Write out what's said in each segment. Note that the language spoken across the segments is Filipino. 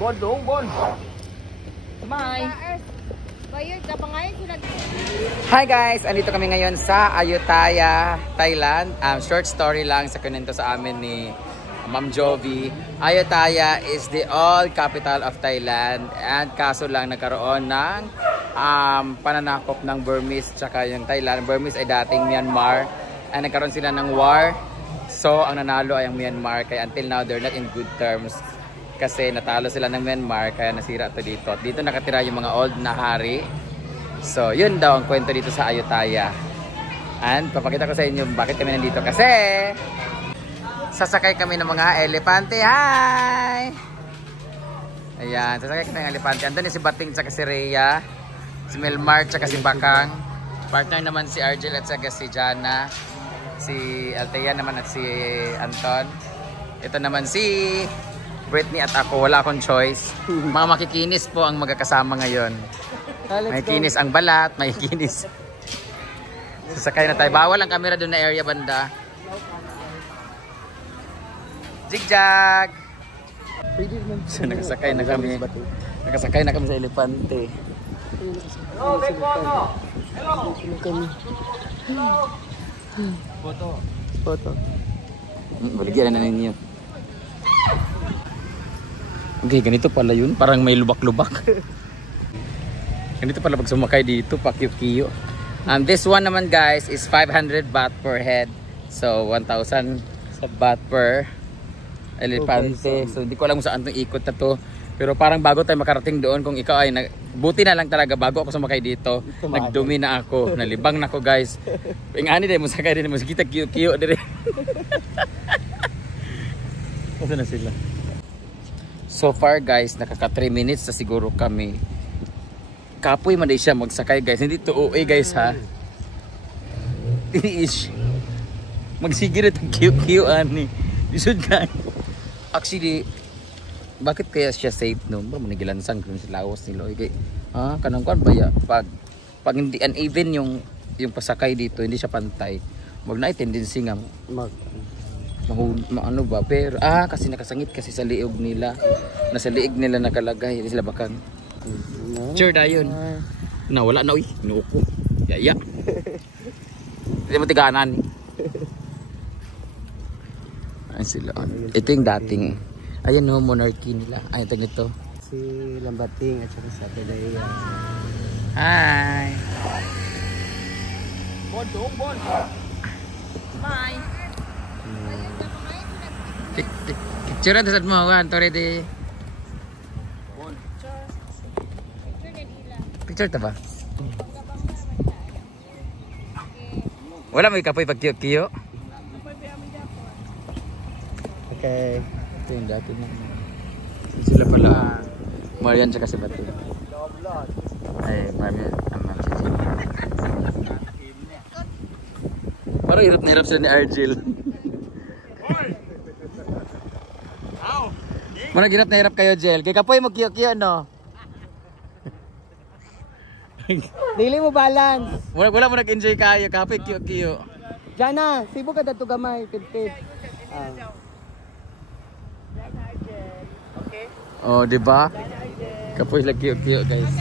Bon, doon, bon. Bye. Hi guys! Andito kami ngayon sa Ayutthaya, Thailand. Short story lang sa kunento sa amin ni Ma'am Jovi. Ayutthaya is the old capital of Thailand. And kaso lang nagkaroon ng pananakop ng Burmese tsaka yung Thailand. Burmese ay dating Myanmar. And nagkaroon sila ng war. So ang nanalo ay ang Myanmar. Kaya until now they're not in good terms. Kasi natalo sila ng Myanmar, kaya nasira ito dito. At dito nakatira yung mga old na hari. So, yun daw ang kwento dito sa Ayutthaya. And papakita ko sa inyo bakit kami nandito. Kasi sasakay kami ng mga elepante. Hi! Ayan, sasakay kami ng elepante. Andun si Bating tsaka si Rhea, si Melmar tsaka si Bakang. Partner naman si Argel at saka si Jana. Si Althea naman at si Anton. Ito naman si Britney at ako, wala akong choice. Mga makikinis po ang magkakasama ngayon. May kinis ang balat, may kinis. Sasakay na tayo. Bawal ang camera doon na area banda. Jigjag! So, nakasakay na kami. Nakasakay na kami sa elepante. Hello, may photo! Hello! Hello! Photo. Photo. Baligyan na ninyo. Okay, ganito pala yun. Parang may lubak-lubak. Ganito pala pag sumakay dito, pakiyo-kiyo. This one naman guys is 500 baht per head. So, 1,000 baht per elepante. So, hindi ko alam kung saan itong ikot na to. Pero parang bago tayo makarating doon, kung ikaw ay buti na lang talaga bago ako sumakay dito, nagdumi na ako. Nalibang na ako guys. Ingani din mo sakay din mo. Kita kiyo-kiyo din. Kasi na sila. So far guys, nakaka 3 minutes na siguro kami. Kapoy man din siya magsakay guys. Hindi to OA guys ha. Tiniish. Magsigil itong Q-Q-an ni. Isod ka. Actually, bakit kaya siya safe no? Ba manigilansang kung sa lawas nila. Okay. Ha? Kanang kuan ba ya? Pag hindi uneven yung pasakay dito, hindi siya pantay. Wag na tendency nga ano ba, pero kasi nakasangit kasi sa liog nila, nasa liig nila nakalagay, hindi sila bakang sure dayon na wala na uy, inuuko yaya hindi mo tiganan ay sila, ito yung dating ayan no, monarchy nila, ay tag nito Si Lambating at saka sa Pedaya. Hi Bon, doon, bon. Bye. picture na sa mo kan tore di picture ta ba wala may kapoy pag kiyo Okay. ito yung dati na sila pala Marian tsaka si Bati ay Marian naman parang hirap na hirap sila ni Argel. Muna hirap na hirap kayo, Jel. Kaya kapoy mo kiyo-kiyo, no? Dili mo balance. Wala mo nag-enjoy kayo. Kapoy kiyo-kiyo. Jana, sibo ka dato gamay, tiptip. Oh, di ba? Kapoy lang kiyo-kiyo, guys.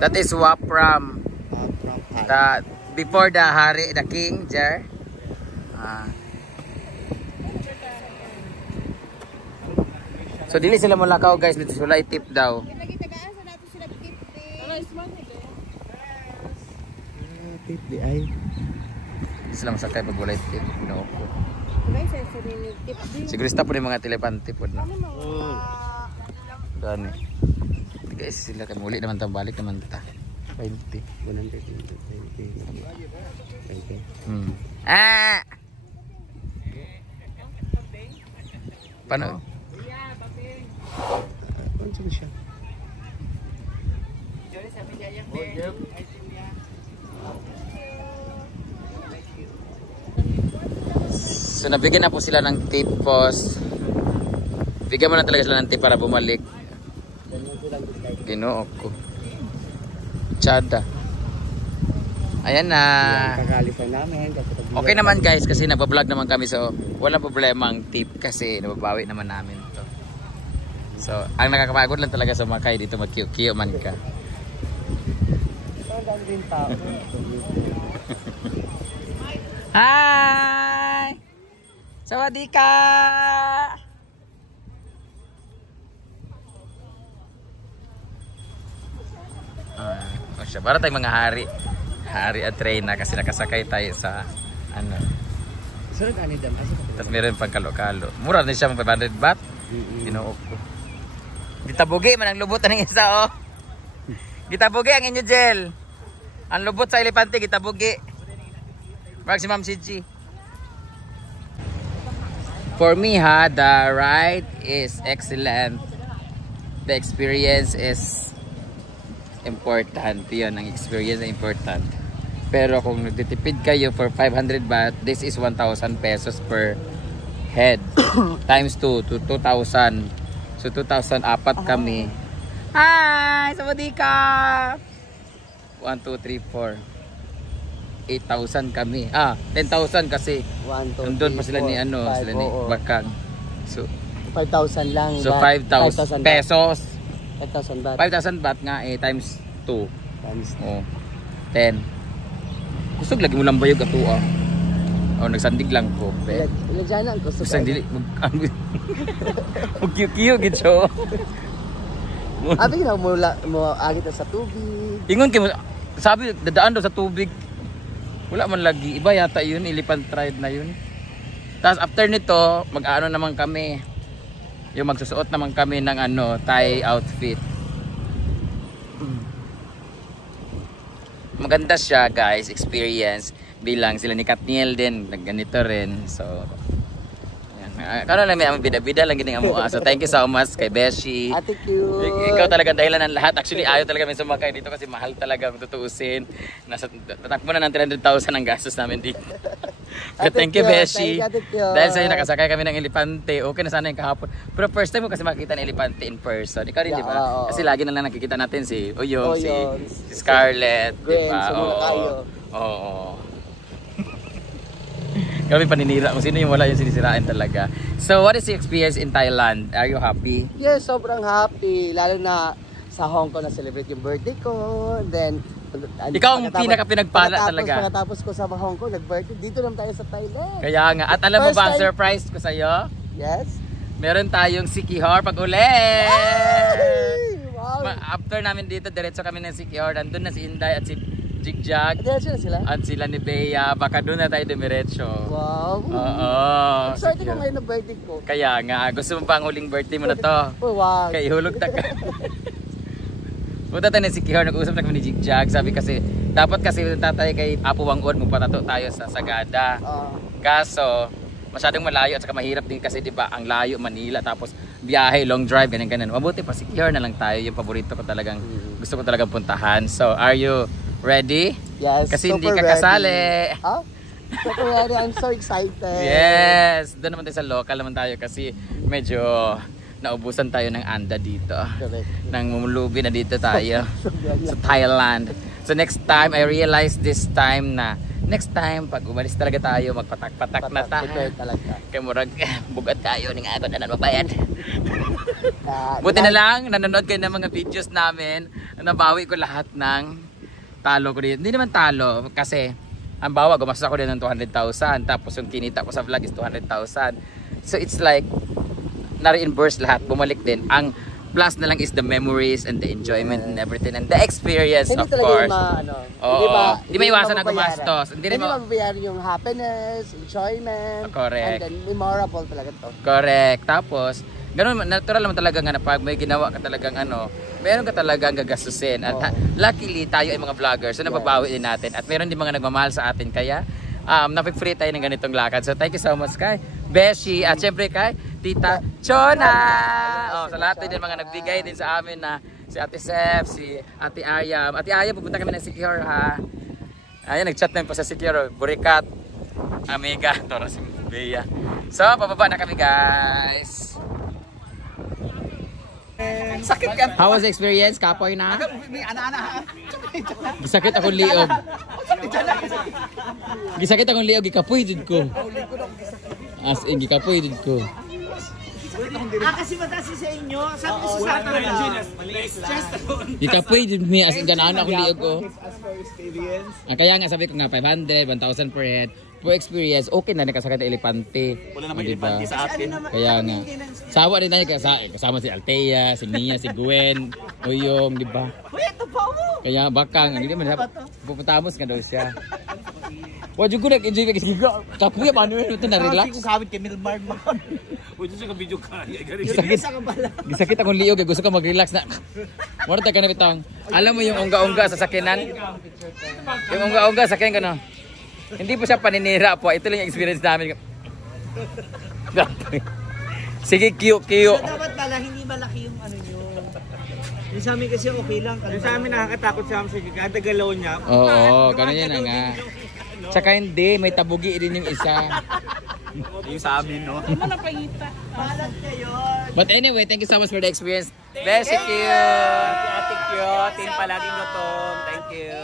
That is Wapram. Before the hari, the king, Jer. So dili sila mulakaw guys, dito sila i-tip daw. Tip di ay. Hindi sila masakay pag wala i-tip. No. Siguro stop po yung mga telepante po. No? Dani. Guys, sila kay muli naman tayo, balik naman ta. 20. 120. Paano? Ano siya? So nabigyan na po sila ng tip post. Bigyan mo na talaga sila ng tip para bumalik. Ginoo ko. Chada. Ayan na. Kakalisan namin. Okay naman guys kasi nagbablog naman kami so walang problema ang tip kasi nababawi naman namin to. So, ang nakakapagod lang talaga sa Makay dito mag-kiyo man ka. Parang din tao. Hi! Sawadika! O siya, para tayong mga hari. Hari at Reyna kasi nakasakay tayo sa ano. Sunod ani dam. Tapos meron pang kalo-kalo. Mura na siya mga 500 baht. Tinuok ko. Gitabugi man ang lubot ng isa oh. Gitabugi ang inyo gel. Ang lubot sa elepante gitabugi. Maximum CG. For me ha, the ride is excellent. The experience is important. Yun, ang experience is important. Pero kung nagtitipid kayo for 500 baht, this is 1,000 pesos per head. Times 2 to 2,000. So 2,000 apat kami. Hi! Sawadika! 1, 2, 3, 4. 8,000 kami. 10,000 kasi 1, 2, nandun pa sila ni ano, 5, sila ni Bakang. So 5,000 lang. So 5,000 pesos. 5,000 baht. 5,000 baht nga times 2. Times Oh. 10. Kusog lagi mo lang bayog ato ah. Oh, nagsandig lang ko. Ilagyan na ang gusto. Kusang dili kiyo gid so. Abi na mo agit sa tubig. Ingon kay sabi dadaan daw sa tubig. Wala man lagi iba yata yun, elephant ride na yun. Tapos after nito, mag-aano naman kami. Yung magsusuot naman kami ng ano, Thai outfit. Maganda siya guys, experience bilang sila ni Katniel din nagganito rin. So yan. Karon lang may bida-bida lang gini amo. So thank you so much kay Beshi. Ate cute. Ikaw talaga dahilan ng lahat. Actually ayaw talaga may sumakay dito kasi mahal talaga kung tutuusin. Tatakbo na ng 300,000 ang gastos namin dito. But thank you Beshi. Dahil sa'yo nakasakay kami ng elepante. Okay na sana yung kahapon. Pero first time mo kasi makita ng elepante in person. Ikaw rin, di ba? Kasi lagi na lang nakikita natin si Uyong, si Scarlett, di ba? Oo. Kami paninira kung sino yung wala yung sinisirain talaga. So what is the experience in Thailand? Are you happy? Yes, sobrang happy. Lalo na sa Hong Kong na celebrate yung birthday ko. Then ikaw ang pinaka-pinagpala talaga. Pagkatapos ko sa Hong Kong, nag-birthday. Dito lang tayo sa Thailand. Kaya nga. At alam mo ba ang surprise ko sa'yo? Yes. Meron tayong Sikihor pag ulit. Wow. After namin dito, diretso kami ng Sikihor. Nandun na si Inday at si Jigjag. Diretso na sila? At sila ni Bea. Baka doon na tayo dumiretso. Wow. Oo. Excited ko ngayon ng birthday ko. Kaya nga. Gusto mo pa ang huling birthday mo na to? Wow. Kaya ihulog ta ka. Punta tayo na si Sikihor, nag-uusap na kami ni Jigjag. Sabi kasi, dapat kasi tatay kay Apo Wangod, magpatato tayo sa Sagada. Kaso, masyadong malayo at saka mahirap din kasi 'di ba ang layo Manila tapos biyahe, long drive, ganyan. Mabuti pa Sikihor na lang tayo, yung paborito ko talagang, gusto ko talagang puntahan. So, are you ready? Yes, kasi hindi ka kasali. Super ready. I'm so excited. Yes, doon naman tayo sa local naman tayo kasi medyo naubusan tayo ng anda dito. Correct. Nang mumulubi na dito tayo sa Thailand. So next time, I realized this time na next time, pag umalis talaga tayo, magpatak-patak na tayo. Talaga. Kaya murag, bugat tayo ng ako na magbayad. Buti na lang, nanonood kayo ng mga videos namin. Nabawi ko lahat ng talo ko dito. Hindi naman talo, kasi ang bawa, gumastos ako din ng 200,000. Tapos yung kinita ko sa vlog is 200,000. So it's like, na-reimburse lahat, bumalik din. Ang plus na lang is the memories and the enjoyment and everything and the experience, of course. Hindi maiwasan na gumastos. Hindi mababayaran yung happiness, enjoyment, correct. and then memorable talaga to. Correct. Tapos, ganun, natural naman talaga nga na pag may ginawa ka talagang meron ka talagang gagastusin. At luckily, tayo ay mga vloggers, so nababawi din natin. At meron din mga nagmamahal sa atin, kaya napig-free tayo ng ganitong lakad. So thank you so much kay Beshi at syempre kay Tita Chona. Sa lahat din mga nagbigay din sa amin na si Ate Sef, si Ate Ayam. Ate Ayam, pupunta kami ng Sikihor ha. Ayan, nag-chat na po sa Sikihor. Burikat, Amiga, Toro si Bea. So, pababa na kami guys. Sakit ka. How was the experience? Kapoy na? Gisakit akong liog. Gisakit akong liog, gikapoy din ko. As in, gikapoy din ko. kasi mataas sa inyo. Sabi ko sa atin lang. Ikapoy, may as in ganaan akong liog ko. As for experience. Kaya nga sabi ko nga 500, 1,000 per head. For experience, okay na nakasakay na elepante. Wala namang elepante sa atin. Kaya nga. Sawa rin na kasama si Althea, si Mia, si Gwen, Uyong, di ba? Uy, ito pa mo. Kaya bakang, hindi man puputamos nga daw siya. Wajud ko nag-enjoy kasi kapuya paano yun ito na-relax. Hindi ko kabit kay Milmar mo. Uy, dito ka video ka. Gisakit akong liog, gusto ka mag-relax na. Muna tayo ka na bitang. Alam mo yung ongga-ongga sa sakinan? Yung ongga-ongga sa sakinan ka na. Hindi po siya paninira po. Ito lang yung experience namin. Sige, kiyo. Dapat pala hindi malaki yung ano nyo. Yung sa amin kasi okay lang. Yung sa amin nakakatakot sa amin sa kada galaw niya. Oo, ganun yan na nga. Tsaka hindi, may tabugi din yung isa. Yung sa amin, no? Balat kayo. But anyway, thank you so much for the experience. Bless you. Ate Kyo, team palaging gutom. Thank you.